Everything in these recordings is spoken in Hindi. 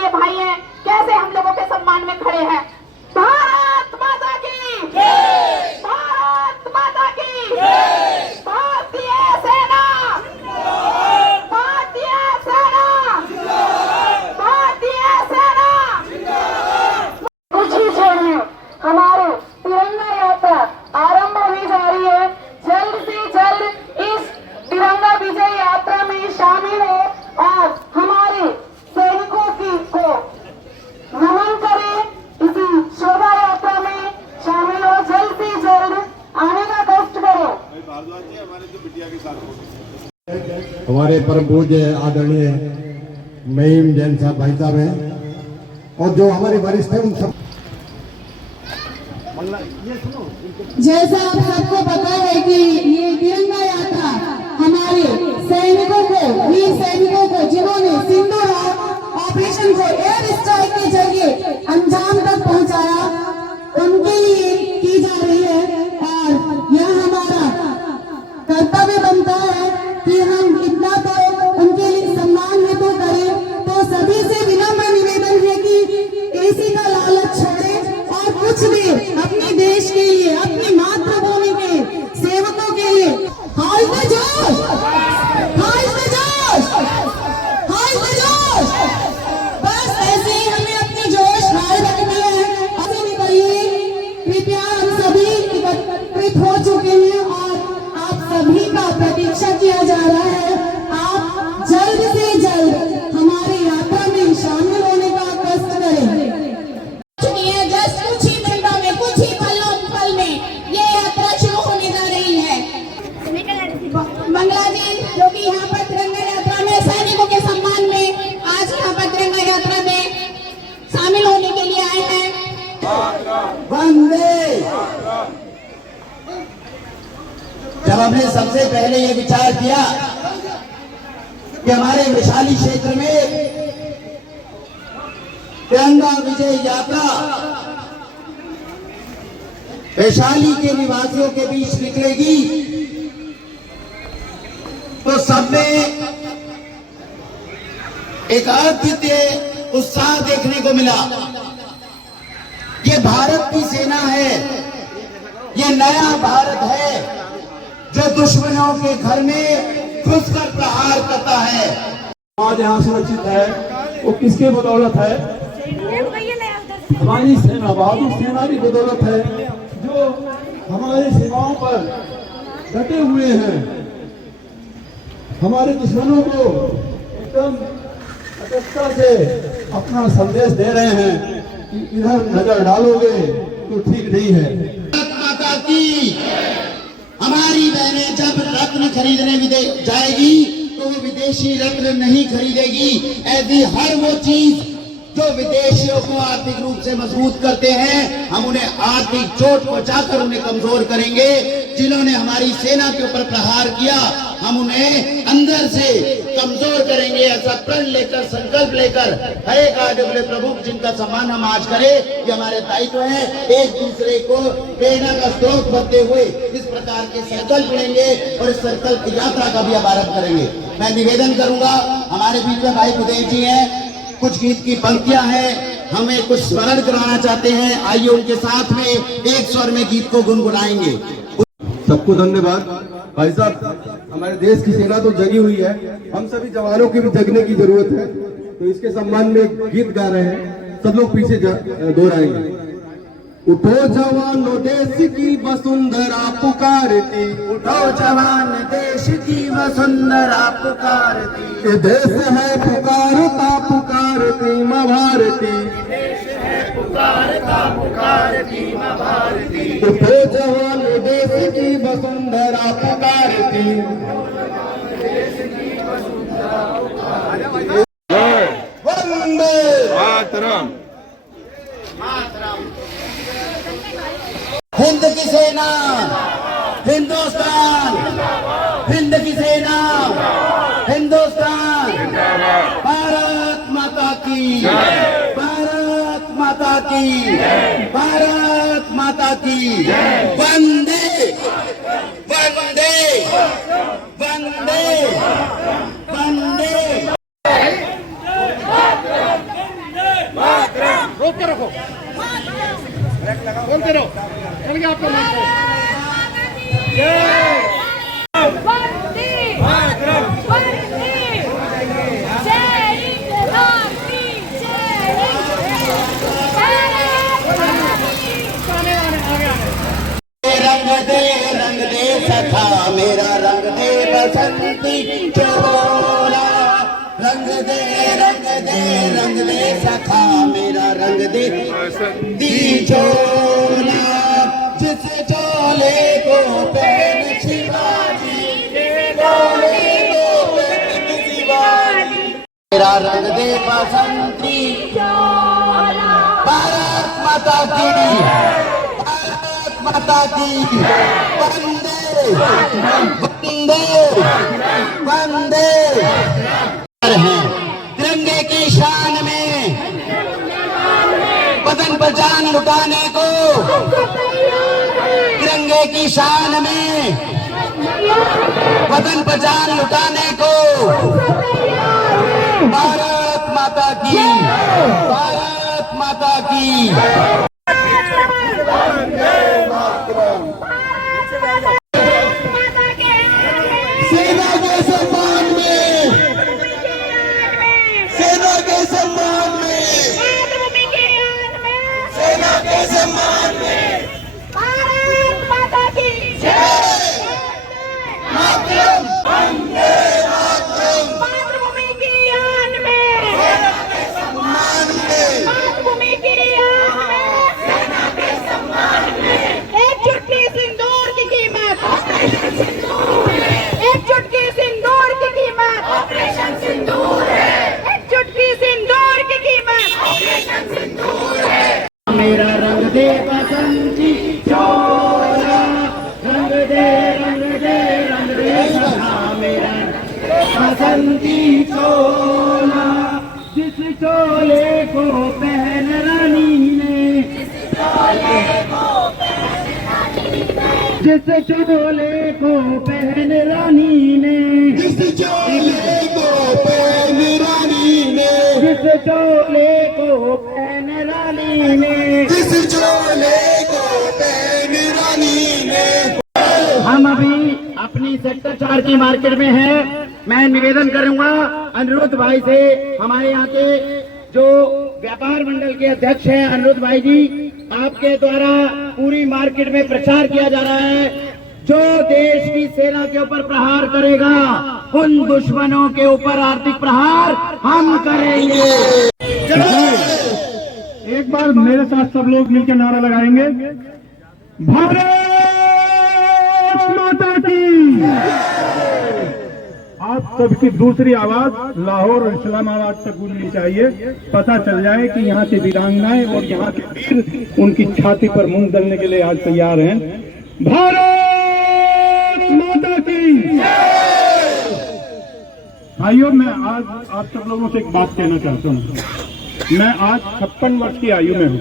भारतीय भाई हैं, कैसे हम लोगों के सम्मान में खड़े हैं। भारत माता की जय, भारत माता की जय, भारतीय सेना, भारतीय सेना, भारतीय सेना। कुछ ही क्षण में हमारे तिरंगा यात्रा आरंभ होने जा रही है। जल्द से जल्द इस तिरंगा विजय यात्रा में शामिल हो और हमारे सैनिकों को नमन करें। इसी शोभा यात्रा में शामिल हो, जल्द से जल्द आने का कष्ट करो। हमारे परम पूज्य आदरणीय महिम जैन साहब भाई साहब हैं और जो हमारे वरिष्ठ हैं उन सब। जैसा आप सबको पता है कि ये तिरंगा यात्रा हमारे सैनिकों को, वीर सैनिकों को, जिन्होंने सिंदूर ऑपरेशन को एयर स्ट्राइक के जरिए अंजाम तक पहुंचाया, उनके लिए की जा रही है। और यह हमारा कर्तव्य बनता है कि हम इतना तो उनके लिए सम्मान हेतु करें। तो सभी से विनम्र निवेदन है कि एसी का लालच छोड़ें और कुछ भी अपने देश के लिए, अपनी मातृभूमि के सेवकों के लिए हाय में जोश, हाय में जोश, हाय में जोश। बस ऐसे ही हमें अपनी जोश हाय रखनी है। अभी निकलिए, कृपया हम सभी एकत्रित हो चुके हैं और आप सभी का प्रतीक्षा किया जा रहा है। आप जल्द से जल्द हमारी यात्रा में शामिल होने का कष्ट करें। जस्ट कुछ ही मिनटों में, कुछ ही पल में ये यात्रा शुरू होने जा रही है। मंगला जी जो कि यहाँ पर तिरंगा यात्रा में सैनिकों के सम्मान में आज यहाँ पर तिरंगा यात्रा में शामिल होने के लिए आए हैं। वंदे। जब हमने सबसे पहले ये विचार किया कि हमारे वैशाली क्षेत्र में तिरंगा विजय यात्रा वैशाली के निवासियों के बीच निकलेगी, तो सब में एक अद्वितीय उत्साह देखने को मिला। ये भारत की सेना है, ये नया भारत है जो दुश्मनों के घर में घुसकर प्रहार करता है। आज यहाँ सुरक्षित है वो किसके बदौलत है? हमारी सेना, बहादुर सेना की बदौलत है जो हमारी सीमाओं पर डटे हुए हैं। हमारे दुश्मनों को एकदम अटकता से अपना संदेश दे रहे हैं कि इधर नजर डालोगे तो ठीक नहीं है। माता की हमारी बहनें जब रत्न खरीदने जाएगी तो वो विदेशी रत्न नहीं खरीदेगी। ऐसी हर वो चीज जो विदेशियों को आर्थिक रूप से मजबूत करते हैं, हम उन्हें आर्थिक चोट पहुंचाकर उन्हें कमजोर करेंगे। जिन्होंने हमारी सेना के ऊपर प्रहार किया, हम उन्हें अंदर से कमजोर करेंगे। ऐसा प्रण लेकर, संकल्प लेकर हर एक आडवले प्रमुख जिनका सम्मान हम आज करें, ये हमारे दायित्व है। एक दूसरे को प्रेरणा का स्रोत बनते हुए इस प्रकार के संकल्प लेंगे और इस संकल्प की यात्रा का भी हम आरंभ करेंगे। मैं निवेदन करूंगा, हमारे बीच में भाई बुदेव जी हैं, कुछ गीत की पंक्तियां हैं, हमें कुछ स्मरण कराना चाहते हैं। आइए उनके साथ में एक स्वर में गीत को गुनगुनाएंगे। सबको धन्यवाद। भाई साहब, हमारे देश की सेना तो जगी हुई है, हम सभी जवानों की भी जगने की जरूरत है। तो इसके सम्मान में गीत गा रहे हैं, सब लोग पीछे दोहराएंगे। उठो जवानो देश की वसुंधरा पुकारती, उठो जवान देश की वसुंधरा पुकारती, ये देश है पुकारता पुकारती माँ भारती, देश है पुकारता पुकारती माँ भारती। उठो जवानो देश की वसुंधरा पुकारती। वंदे मातरम। हिंद की सेना, हिंदुस्तान, हिंद की सेना, हिंदुस्तान, भारत माता की, भारत माता की, भारत माता की। वंदे वंदे वंदे वंदे। ऊपर रखो, बोलते रहो, चल गया आपका माइक। रंग दे सखा मेरा, रंग दे बसंती चोला। रंग दे सखा मेरा, रंग दे दी चोला। जिस चोले को पहन शिवाजी, चोले को पहन शिवाजी। मेरा रंग दे बसंती चोला। भारत माता की, भारत माता की। वंदे वंदे वंदे हैं तिरंगे की शान में, वतन पर जान लुटाने को। तिरंगे की शान में वतन पर जान लुटाने को। भारत माता की, भारत माता की। सेना के सम्मान में, सेना के सम्मान में, सेना के सम्मान में। भारत माता की जय मातरम, वंदे मातरम। मातृभूमि की आन में, सेना के सम्मान में, मातृभूमि की आन में, सेना के सम्मान में। एक चुटकी सिंदूर की कीमत, एक चुटकी सिंदूर की कीमत ऑपरेशन सिंदूर है। एक चुटकी सिंदूर की कीमत ऑपरेशन सिंदूर है। मेरा रंग दे बसंती चोला। रंग दे सखा मेरा, बसंती चोला। जिस चोले को पहन रानी ने, जिस चोले को पहन रानी ने, जिस चोले को पहन रानी ने, जिस चोले को पहन रानी ने, जिस चोले को पहन रानी ने। हम अभी अपनी सेक्टर 4 की मार्केट में हैं। मैं निवेदन करूंगा अनिरुद्ध भाई से, हमारे यहाँ के जो व्यापार मंडल के अध्यक्ष हैं अनिरुद्ध भाई जी, आपके द्वारा पूरी मार्केट में प्रचार किया जा रहा है। जो देश की सेना के ऊपर प्रहार करेगा, उन दुश्मनों के ऊपर आर्थिक प्रहार हम करेंगे। एक बार मेरे साथ सब लोग मिलकर नारा लगाएंगे, भारत माता की। आप सबकी दूसरी आवाज लाहौर और इस्लामाबाद से गूंजनी चाहिए, पता चल जाए कि यहाँ की वीरांगनाएं और यहाँ के वीर उनकी छाती पर मूंग दलने के लिए आज तैयार हैं। भारत माता की। भाइयों, मैं आज आप सब लोगों से एक बात कहना चाहता हूँ। मैं आज 56 वर्ष की आयु में हूँ।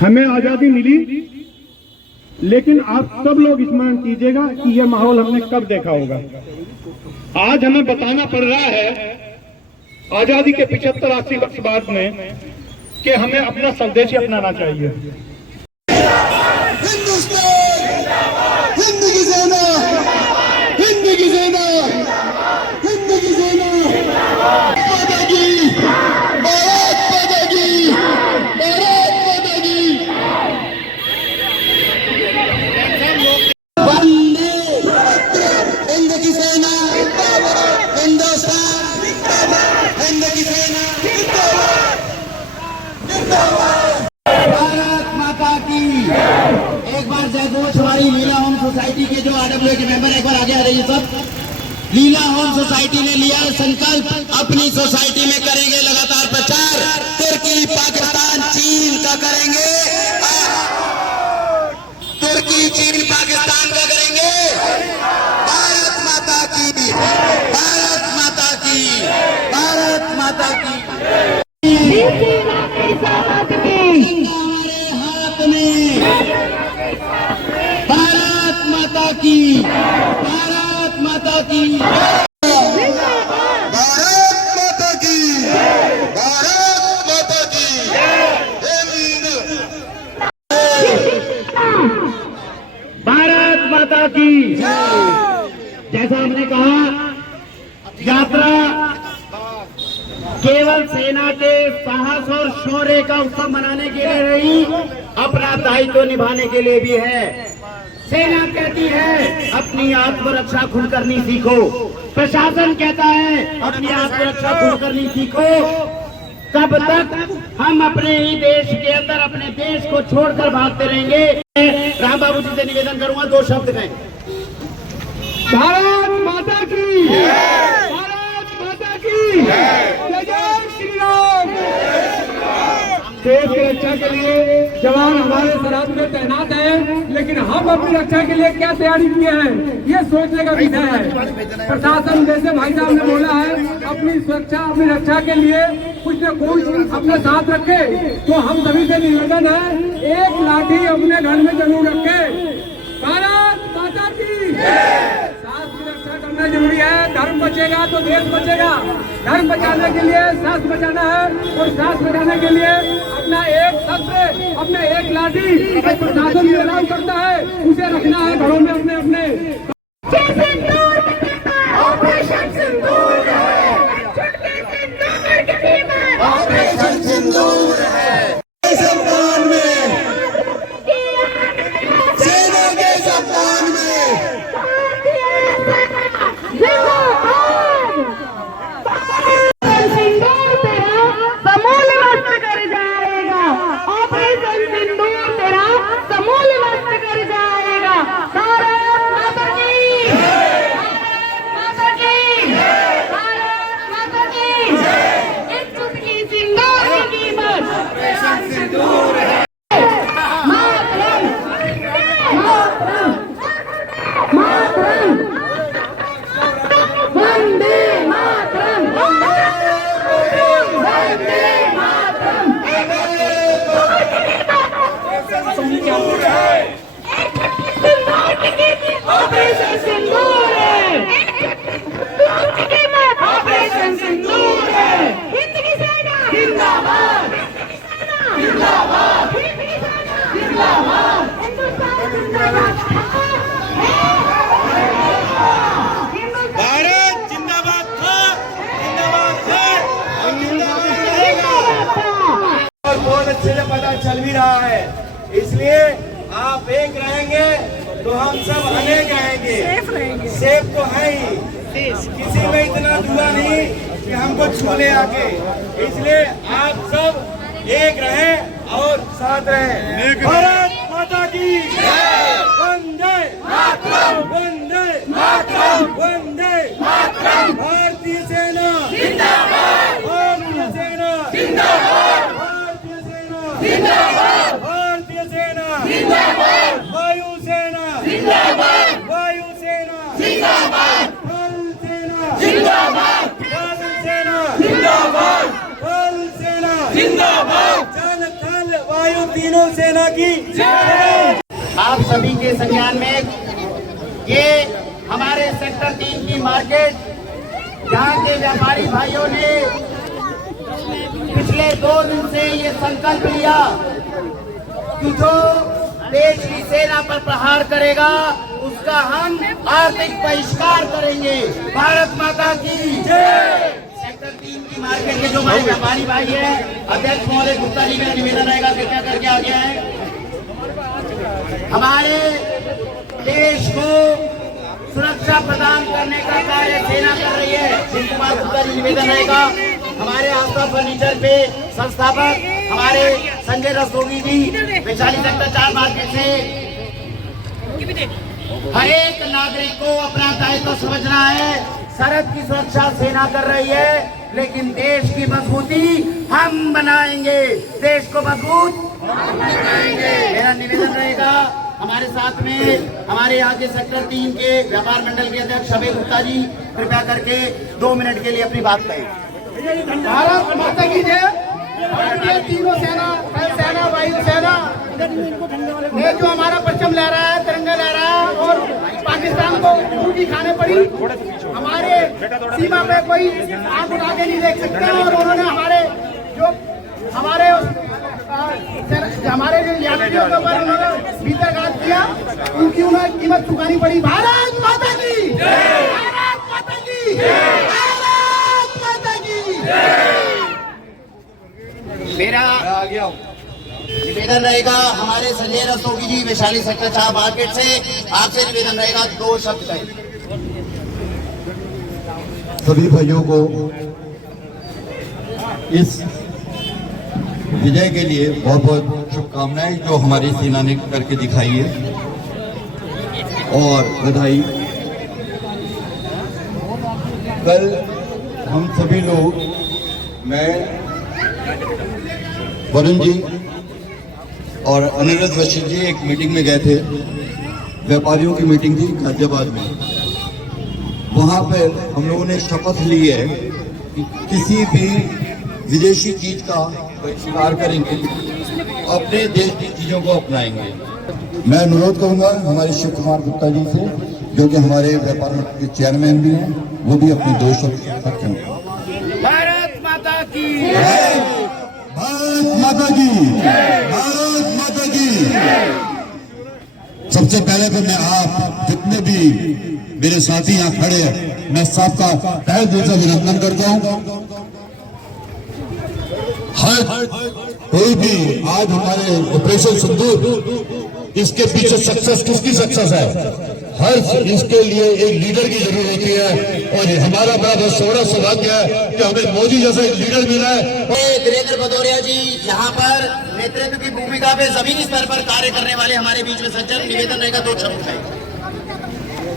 हमें आजादी मिली, लेकिन आप सब लोग स्मरण कीजिएगा कि यह माहौल हमने कब देखा होगा। आज हमें बताना पड़ रहा है आजादी के 75-80 वर्ष बाद में कि हमें अपना स्वदेशी अपनाना चाहिए। हिंदुस्तान, हिंद की सेना, हिंद की सेना, हिंद की सेना। माता की, भारत माता की, भारत माता की। वंदे हिंद की सेना, हिंदुस्तान, हिंद की सेना, भारत माता की। एक बार जयघोष हमारी लीला होम सोसाइटी के जो आरडब्ल्यू के मेंबर, एक बार आगे आ रही है सब। लीला होम सोसाइटी ने लिया संकल्प, अपनी सोसाइटी में करेंगे लगातार प्रचार। तुर्की, पाकिस्तान, चीन का करेंगे, तुर्की, चीन, पाकिस्तान का करेंगे। भारत माता की, भारत माता की, भारत माता की। हमारे हाथ में, भारत माता की, भारत माता की। भारत माता की, भारत माता जैसा हमने कहा, यात्रा केवल सेना के साहस और शौर्य का उत्सव मनाने के लिए नहीं, अपना दायित्व निभाने के लिए भी है। सेना कहती है अपनी आत्मरक्षा खुद करनी सीखो, प्रशासन कहता है अपनी आत्मरक्षा खुद करनी सीखो। कब तक हम अपने ही देश के अंदर अपने देश को छोड़कर भागते रहेंगे? राम बाबू जी से निवेदन करूंगा, 2 शब्द में। भारत माता की, भारत माता की जय जय श्री राम। देश की रक्षा के लिए जवान हमारे सरहद में तैनात हैं, लेकिन हम अपनी रक्षा के लिए क्या तैयारी किए हैं ये सोचने का विषय है। प्रशासन जैसे भाई साहब ने बोला है, अपनी सुरक्षा अपनी रक्षा के लिए कुछ न कुछ अपने साथ रखे। तो हम सभी से निवेदन है, एक लाठी अपने घर में जरूर रखे। भारत माता की, सास की रक्षा करना जरूरी है। धर्म बचेगा तो देश बचेगा। धर्म बचाने के लिए सास बचाना है, और सास बचाने के लिए अपना एक शस्त्र, अपने एक लाठी प्रशासन जो अलाउ करता है उसे रखना है घरों में अपने अपने। ऑपरेशन सिंदूर है, ऑपरेशन सिंदूर है। सम्मान में, सेना के सम्मान में सिंदूर तेरा समूल नष्ट कर जाएगा। ऑपरेशन सिंदूर तेरा समूल नष्ट कर जाएगा। भारत माता की, माता की, भारत माता की। एक चुटकी सिंदूर की कीमत ऑपरेशन सिंदूर है। मातरम, मातरम, मातरम, वंदे मातरम, वंदे मातरम। ऑपरेशन सिंदूर है, ऑपरेशन सिंदूर है। हिंद की सेना जिंदाबाद, जिंदाबाद, जिंदाबाद, हिंदुस्तान जिंदाबाद। भारत जिंदाबाद था, जिंदाबाद है और जिंदाबाद रहेगा। और बहुत अच्छे से पता चल भी रहा है, इसलिए आप एक रहेंगे तो हम सब अनेक रहेंगे। सेफ तो है ही, किसी में इतना जुआ नहीं कि हमको छू ले आके। इसलिए आप सब एक रहें और साथ रहें। भारत माता की वंदे मातरम, वंदे मातरम, वंदे मातरम। भारतीय सेना जिंदाबाद, भारतीय सेना जिंदाबाद, भारतीय सेना जिंदाबाद, भारतीय सेना जिंदाबाद, वायु सेना जिंदाबाद, वायु सेना जिंदाबाद, थल सेना जिंदाबाद, थल सेना जिंदाबाद, थल सेना जिंदाबाद, जल थल वायु तीनों सेना की जय। आप सभी के संज्ञान में ये हमारे सेक्टर 3 की मार्केट, यहाँ के व्यापारी भाइयों ने पिछले 2 दिन से ये संकल्प लिया कि जो देश की सेना पर प्रहार करेगा उसका हम आर्थिक बहिष्कार करेंगे। भारत माता की जय। सेक्टर 3 की मार्केट के जो हमारे व्यापारी भाई है, अध्यक्ष महोदय गुप्ता जी का निवेदन रहेगा कृपया करके आगे आए। हमारे देश को सुरक्षा प्रदान करने का कार्य सेना कर रही है। श्री कुमार गुप्ता जी निवेदन रहेगा। हमारे आस्था फर्नीचर पे संस्थापक हमारे संजय रस्तोगी जी, वैशाली सेक्टर 4 मार्केट से। हर एक नागरिक को अपना दायित्व समझना है। सरहद की सुरक्षा सेना कर रही है, लेकिन देश की मजबूती हम बनाएंगे। देश को मजबूत हम बनाएंगे। मेरा निवेदन रहेगा हमारे साथ में हमारे यहाँ के सेक्टर 3 के व्यापार मंडल के अध्यक्ष अभय गुप्ता जी कृपया करके 2 मिनट के लिए अपनी बात कहें। भारत माता की जय। भारतीय तीनों सेना, थल सेना, वायु सेना, ये जो हमारा परचम लहरा है, तिरंगा लहरा है और पाकिस्तान को टूटी खाने पड़ी। हमारे सीमा पे कोई आंख उठा के नहीं देख सकते और उन्होंने हमारे जो यात्रियों के ऊपर उन्होंने भीतर घात किया, उनकी उन्हें कीमत चुकानी पड़ी। भारत माता की भारत माता की। मेरा निवेदन रहेगा हमारे संजय रस्तोगी जी वैशाली सेक्टर 4 मार्केट से, आपसे निवेदन रहेगा 2 शब्द कहें। सभी भाइयों को इस विजय के लिए बहुत बहुत शुभकामनाएं जो हमारी सेना ने करके दिखाई है और बधाई। कल हम सभी लोग, मैं, वरुण जी और अनिरुद्ध वशिष्ठ जी एक मीटिंग में गए थे, व्यापारियों की मीटिंग थी गाजियाबाद में। वहां पर हम लोगों ने शपथ ली है कि किसी भी विदेशी चीज का बहिष्कार करेंगे, अपने देश की चीजों को अपनाएंगे। मैं अनुरोध करूंगा हमारे शिव कुमार गुप्ता जी से, जो कि हमारे व्यापार मंडल के चेयरमैन भी हैं, वो भी अपने 2 शब्द रखें। भारत माता की, भारत माता की, भारत माता की। सबसे पहले तो मैं आप जितने भी मेरे साथी यहाँ खड़े हैं, मैं सबका तहे दिल से अभिनंदन करता हूँ। हर कोई भी आज हमारे ऑपरेशन सिंदूर, इसके पीछे सक्सेस किसकी सक्सेस है? हर इसके लिए एक लीडर की जरूरत होती है और हमारा बड़ा सौभाग्य है कि हमें मोदी जैसा एक लीडर मिला है। वीरेंद्र भदौरिया जी यहाँ पर नेतृत्व की भूमिका पे जमीनी स्तर पर कार्य करने वाले हमारे बीच में सज्जन, निवेदन रहेगा 2 शब्द कहें।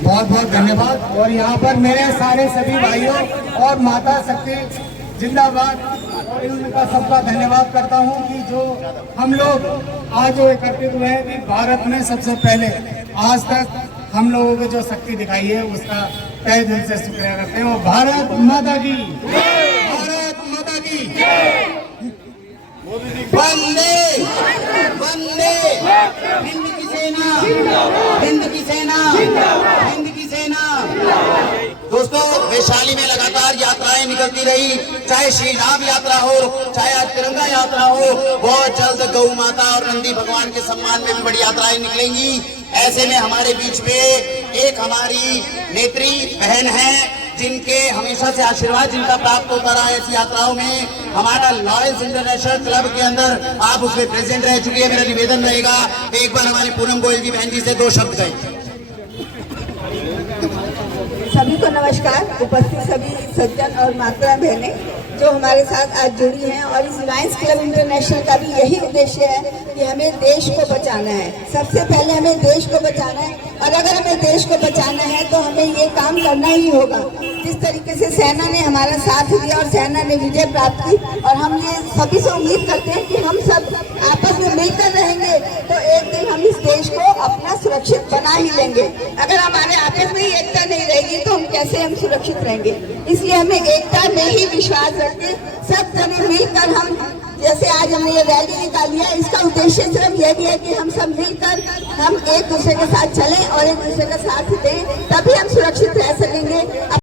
बहुत बहुत धन्यवाद। और यहाँ पर मेरे सारे सभी भाइयों और माता शक्ति जिंदाबाद, और इनका सबका धन्यवाद करता हूँ कि जो हम लोग आज जो एकत्रित हुए हैं कि भारत में सबसे पहले आज तक हम लोगों को जो शक्ति दिखाई है उसका तहे दिल से शुक्रिया करते हैं। और भारत माता की, भारत माता की। वंदे वंदे, हिंद की सेना, हिंद की सेना, हिंद की सेना। दोस्तों, वैशाली में लगातार यात्राएं निकलती रही, चाहे श्री राम यात्रा हो, चाहे आज तिरंगा यात्रा हो। बहुत जल्द गौ माता और नंदी भगवान के सम्मान में भी बड़ी यात्राएं निकलेंगी। ऐसे में हमारे बीच में एक हमारी नेत्री बहन है, जिनके हमेशा से आशीर्वाद जिनका प्राप्त होता रहा है ऐसी यात्राओं में। हमारा लॉयंस इंटरनेशनल क्लब के अंदर आप उसमें प्रेजेंट रह चुकी है। मेरा निवेदन रहेगा एक बार हमारी पूनम गोयल जी बहन जी से 2 शब्द कहें। सभी को नमस्कार। उपस्थित सभी सज्जन और माता बहनें जो हमारे साथ आज जुड़ी हैं, और इस लायंस क्लब इंटरनेशनल का भी यही उद्देश्य है कि हमें देश को बचाना है। सबसे पहले हमें देश को बचाना है, और अगर हमें देश को बचाना है तो हमें ये काम करना ही होगा। जिस तरीके से सेना ने हमारा साथ दिया और सेना ने विजय प्राप्त की, और हम ये सभी से उम्मीद करते हैं कि हम सब आपस में मिलकर रहेंगे तो एक दिन हम इस देश को अपना सुरक्षित बना ही लेंगे। अगर हमारे आपस में ही एकता नहीं रहेगी तो हम कैसे हम सुरक्षित रहेंगे? इसलिए हमें एकता में ही विश्वास रखते सब जने मिलकर, हम जैसे आज हमने ये रैली निकाली है, इसका उद्देश्य सिर्फ ये भी है कि हम सब मिलकर हम एक दूसरे के साथ चलें और एक दूसरे का साथ दें, तभी हम सुरक्षित रह सकेंगे।